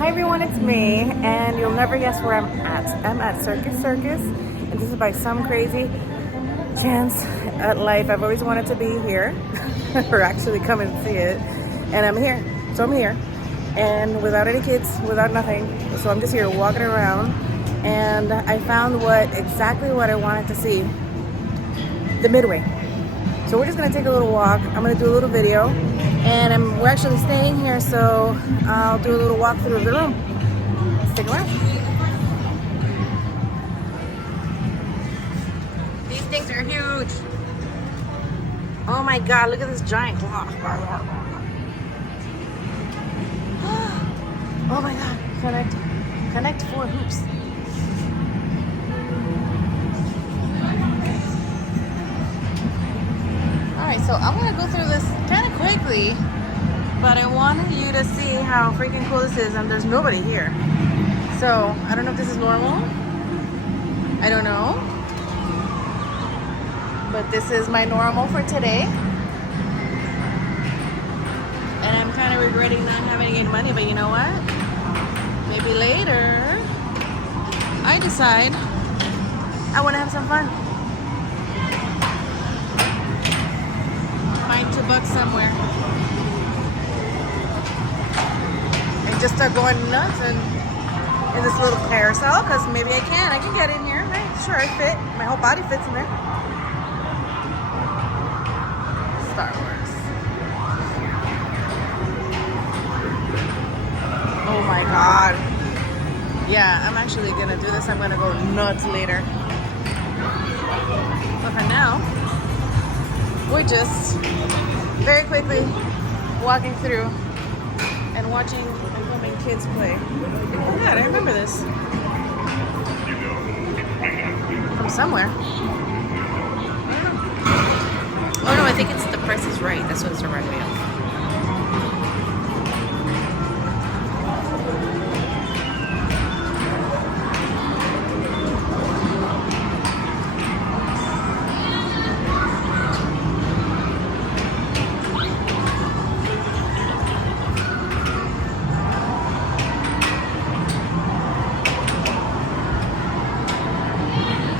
Hi everyone, it's me, and you'll never guess where I'm at. I'm at Circus Circus, and this is by some crazy chance at life. I've always wanted to be here, or actually come and see it, and I'm here. So I'm here, and without any kids, without nothing. So I'm just here walking around, and I found exactly what I wanted to see, the Midway. So we're just gonna take a little walk. I'm gonna do a little video, and we're actually staying here, so I'll do a little walk through the room. Stick around. These things are huge. Oh my God, look at this giant clock. Oh my God, connect 4 hoops. Alright, so I'm gonna go through this kind of quickly, but I wanted you to see how freaking cool this is, and there's nobody here. So, I don't know if this is normal. I don't know. But this is my normal for today. And I'm kind of regretting not having any money, but you know what? Maybe later, I decide I want to have some fun. Find $2 somewhere. And just start going nuts and in this little carousel, because maybe I can get in here, right? Sure, I fit. My whole body fits in there. Star Wars. Oh my God. Yeah, I'm actually gonna do this. I'm gonna go nuts later. But for now, we're just very quickly walking through and watching and filming kids play. Oh God, I remember this from somewhere. Oh no, I think it's The Price is Right. That's what it's reminding me of.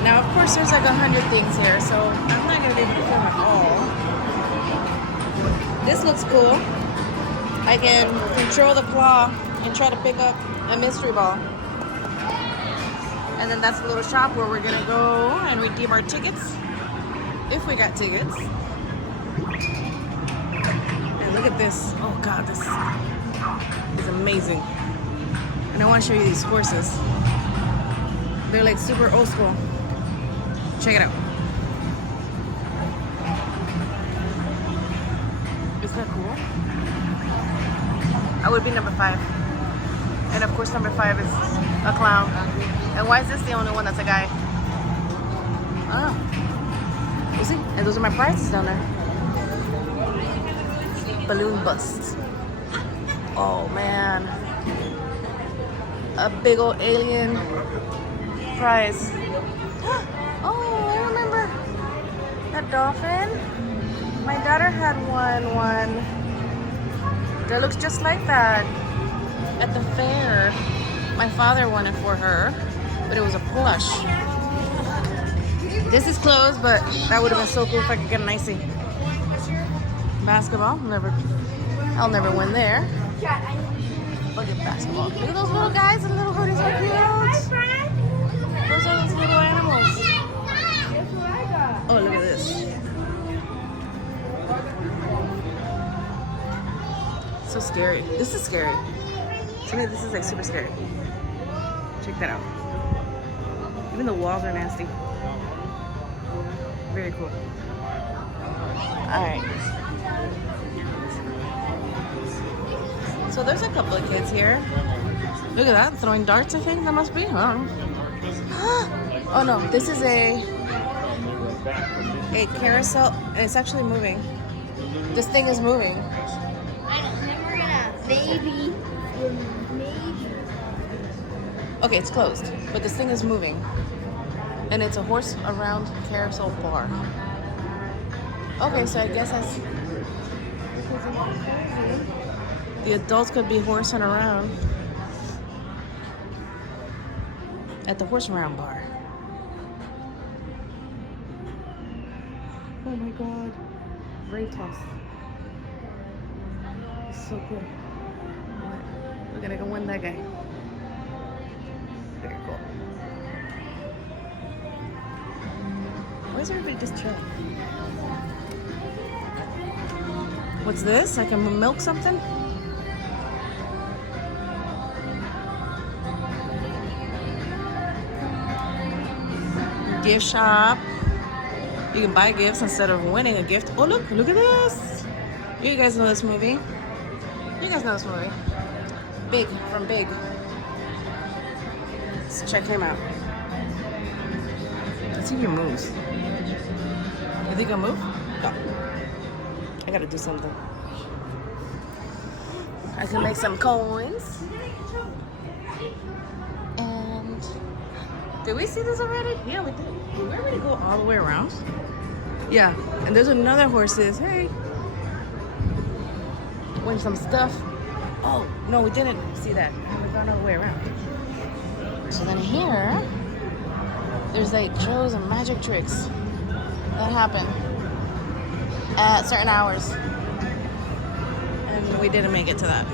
Now, of course, there's like 100 things here, so I'm not gonna be able to film it all. This looks cool. I can control the claw and try to pick up a mystery ball. And then that's a little shop where we're gonna go and redeem our tickets, if we got tickets. And look at this. Oh God, this is amazing. And I want to show you these horses. They're like super old school. Check it out. Isn't that cool? I would be number 5. And of course number 5 is a clown. And why is this the only one that's a guy? Oh. You see? And those are my prizes down there. Balloon bust. Oh man. A big old alien prize. Oh, I remember that dolphin. My daughter had one that looks just like that at the fair. My father won it for her, but it was a plush. This is closed, but that would have been so cool if I could get an icy. Basketball, I'll never win there. Look at basketball. Look at those little guys and little hoodies are cute. Those are those little animals. Oh, look at this. So scary. This is scary. To me, this is like super scary. Check that out. Even the walls are nasty. Very cool. Alright. So there's a couple of kids here. Look at that, throwing darts, I think that must be. I don't know. Oh no, this is a carousel, and it's actually moving. This thing is moving. Maybe. Okay, it's closed, but this thing is moving. And it's a horse around carousel bar. Okay, so I guess that's... The adults could be horsing around. at the horse round bar. Oh my god. Raytos. It's so cool. We're gonna go win that guy. Very cool. Why is everybody just chilling? What's this? I can milk something? Gift shop. You can buy gifts instead of winning a gift. Oh look at this. You guys know this movie. You guys know this movie. Big, from Big. Let's check him out. Let's see if he moves. You think he'll move? No. I gotta do something. I can make some coins. And did we see this already? Yeah, we did. Did we already go all the way around? Yeah, and there's another horses. Hey. Win some stuff. Oh, no, we didn't see that. We've gone all the way around. So then here, there's like shows and magic tricks that happen at certain hours. And we didn't make it to that.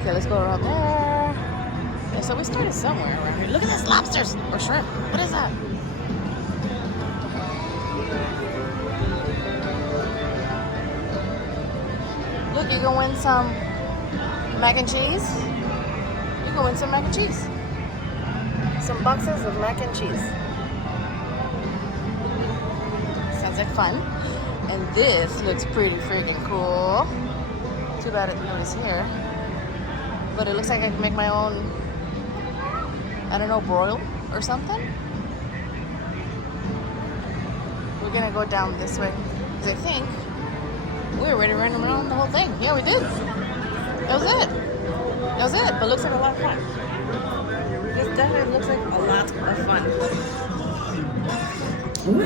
Okay, let's go around there. Yeah, so we started somewhere around here. Look at this, lobsters or shrimp. What is that? Look, you can win some mac and cheese. You can win some mac and cheese. Some boxes of mac and cheese. Sounds like fun. And this looks pretty freaking cool. Too bad I didn't notice here. But it looks like I can make my own, I don't know, broil or something. We're gonna go down this way. Because I think we already ran around the whole thing. Yeah, we did. That was it. That was it. But it looks like a lot of fun. This definitely looks like a lot of fun.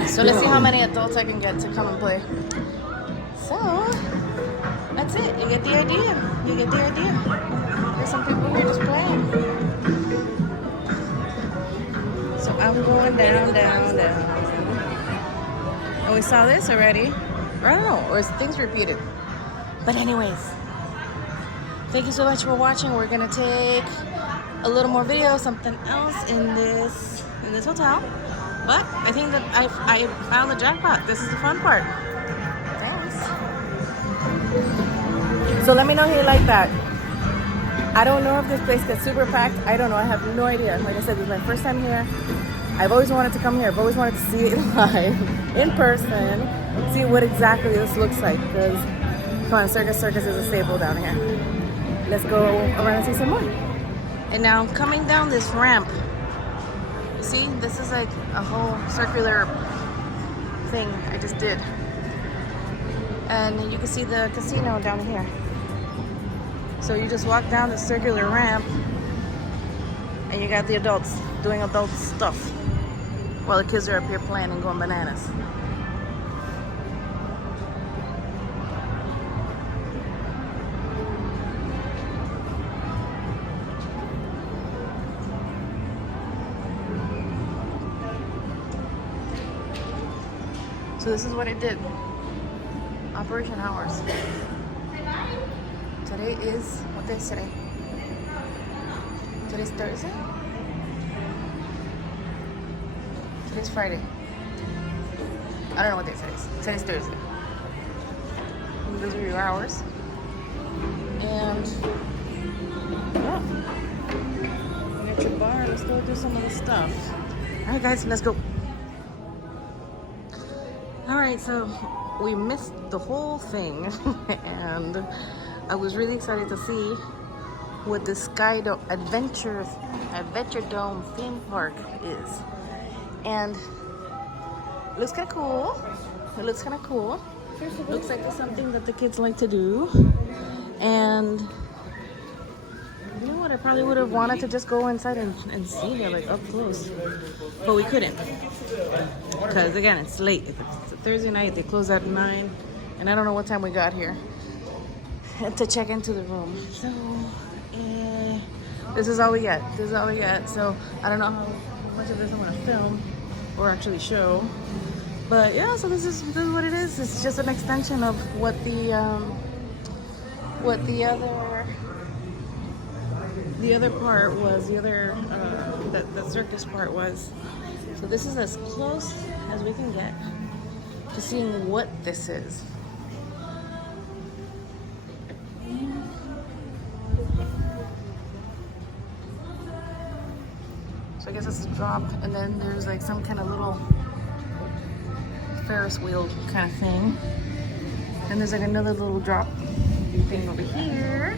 So let's see how many adults I can get to come and play. So that's it. You get the idea. You get the idea. There's some people here just playing. So I'm going down, down, down. Oh, we saw this already. Or I don't know. Or is things repeated? But anyways, thank you so much for watching. We're gonna take a little more video, something else in this hotel. But I think that I found the jackpot. This is the fun part. Thanks. So let me know how you like that. I don't know if this place gets super packed. I don't know. I have no idea. Like I said, this is my first time here. I've always wanted to come here. I've always wanted to see it live, in person, see what exactly this looks like. Because, come on, Circus Circus is a staple down here. Let's go around and see some more. And now I'm coming down this ramp. You see, this is like a whole circular thing I just did. And you can see the casino down here. So you just walk down the circular ramp and you got the adults doing adult stuff while the kids are up here playing and going bananas. So this is what I did. Operation hours. Today is, what day is today? Today's Thursday? Today's Friday. I don't know what day today is. Today's Thursday. And those are your hours. And yeah. You got your bar. Let's go do some of the stuff. Alright guys, let's go. Alright, so we missed the whole thing and I was really excited to see what the Adventure Dome theme park is. And it looks kind of cool. It looks kind of cool. Looks like it's something that the kids like to do. And you know what? I probably would have wanted to just go inside and see it like up close. But we couldn't. Because again, it's late. It's a Thursday night. They close at 9. And I don't know what time we got here. to check into the room. So this is all we get. This is all we get. So I don't know how much of this I'm gonna film or actually show. But yeah, so this is what it is. It's just an extension of what the other part was, the circus part was. So this is as close as we can get to seeing what this is. So I guess it's a drop, and then there's like some kind of little Ferris wheel kind of thing. And there's like another little drop thing over here.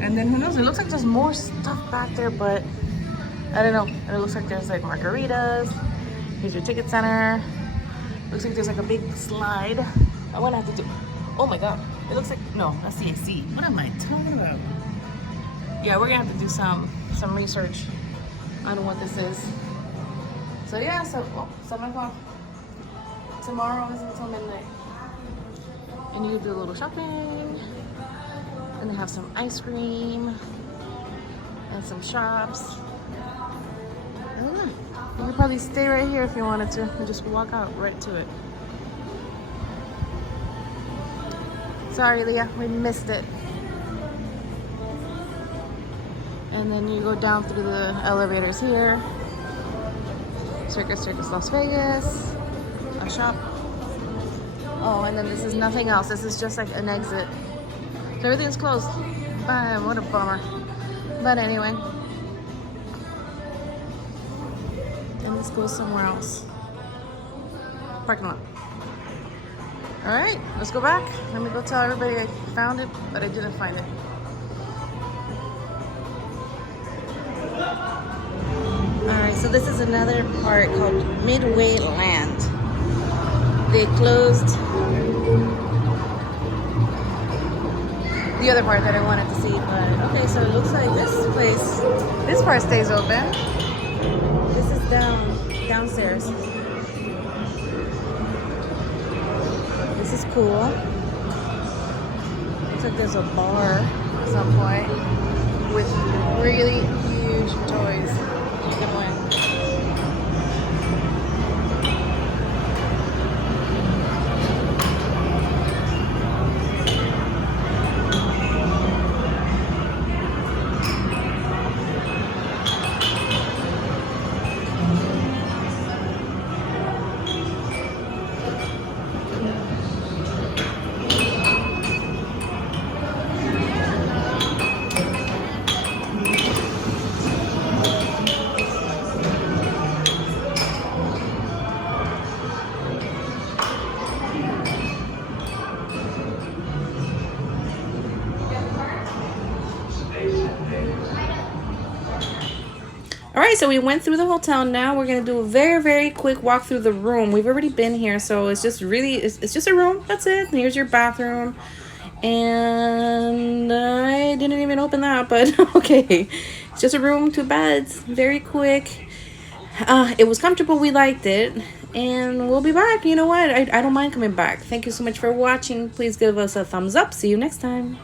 And then who knows, it looks like there's more stuff back there, but I don't know. And it looks like there's like margaritas. Here's your ticket center. Looks like there's like a big slide. I wanna have to do, oh my God. It looks like, no, that's the AC. What am I talking about? Yeah, we're gonna have to do some research on what this is. So yeah, so 7 o'clock. Tomorrow is until midnight. And you do a little shopping. And they have some ice cream and some shops. I don't know. You could probably stay right here if you wanted to and just walk out right to it. Sorry, Leah, we missed it. And then you go down through the elevators here. Circus Circus Las Vegas. A shop. Oh, and then this is nothing else. This is just like an exit. So everything's closed. Bam, what a bummer. But anyway. And let's go somewhere else. Parking lot. Alright, let's go back. Let me go tell everybody I found it, but I didn't find it. Alright, so this is another part called Midway Land. They closed the other part that I wanted to see, but okay, so it looks like this part stays open. This is downstairs. This is cool. Looks like there's a bar at some point with really huge toys you can win. Alright, so we went through the hotel. Now we're going to do a very, very quick walk through the room. We've already been here, so it's just really, it's just a room. That's it. Here's your bathroom. And I didn't even open that, but okay. It's just a room, 2 beds. Very quick. It was comfortable. We liked it. And we'll be back. You know what? I don't mind coming back. Thank you so much for watching. Please give us a thumbs up. See you next time.